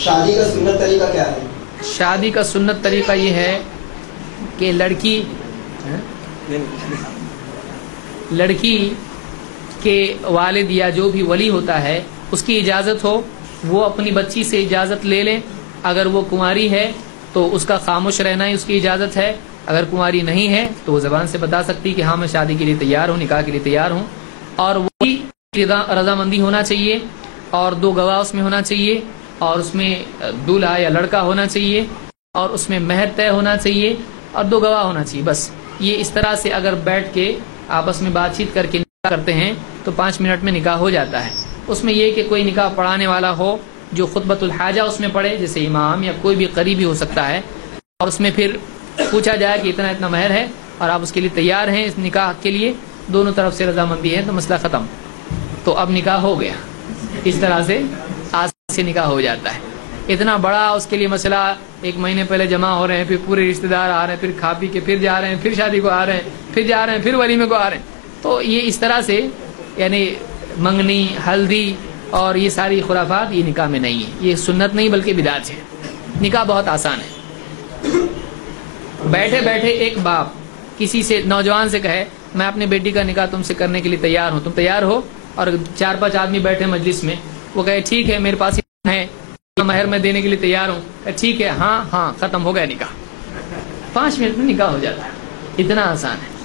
شادی کا سنت طریقہ کیا ہے؟ شادی کا سنت طریقہ یہ ہے کہ لڑکی کے والد یا جو بھی ولی ہوتا ہے اس کی اجازت ہو، وہ اپنی بچی سے اجازت لے لیں. اگر وہ کنواری ہے تو اس کا خاموش رہنا ہی اس کی اجازت ہے. اگر کنواری نہیں ہے تو وہ زبان سے بتا سکتی کہ ہاں میں شادی کے لیے تیار ہوں، نکاح کے لیے تیار ہوں. اور وہی رضامندی ہونا چاہیے، اور 2 گواہ اس میں ہونا چاہیے، اور اس میں دولہا یا لڑکا ہونا چاہیے، اور اس میں مہر طے ہونا چاہیے، اور 2 گواہ ہونا چاہیے. بس یہ اس طرح سے اگر بیٹھ کے آپس میں بات چیت کر کے نکاح کرتے ہیں تو 5 منٹ میں نکاح ہو جاتا ہے. اس میں یہ کہ کوئی نکاح پڑھانے والا ہو جو خطبۃ الحاجہ اس میں پڑھے، جیسے امام یا کوئی بھی قریبی ہو سکتا ہے، اور اس میں پھر پوچھا جائے کہ اتنا اتنا مہر ہے اور آپ اس کے لیے تیار ہیں اس نکاح کے لیے، دونوں طرف سے رضامندی ہے تو مسئلہ ختم. تو اب نکاح ہو گیا. اس طرح سے آسانی سے نکاح ہو جاتا ہے. اتنا بڑا اس کے لیے مسئلہ 1 مہینے پہلے جمع ہو رہے ہیں، پھر پورے رشتہ دار آ رہے ہیں، پھر کھا پی کے پھر جا رہے ہیں، پھر شادی کو آ رہے ہیں، پھر جا رہے ہیں، پھر ولیمے کو آ رہے ہیں. تو یہ اس طرح سے یعنی منگنی، ہلدی اور یہ ساری خرافات یہ نکاح میں نہیں ہے. یہ سنت نہیں بلکہ بدعت ہے. نکاح بہت آسان ہے. بیٹھے بیٹھے ایک باپ کسی سے نوجوان سے کہے میں اپنی بیٹی کا نکاح تم سے کرنے کے لیے تیار ہوں، تم تیار ہو؟ اور 4-5 آدمی بیٹھے مجلس میں، وہ کہے ٹھیک ہے میرے پاس ہے، مہر میں دینے کے لیے تیار ہوں. ٹھیک ہے، ہاں ہاں، ختم ہو گیا نکاح. 5 منٹ میں نکاح ہو جاتا ہے. اتنا آسان ہے.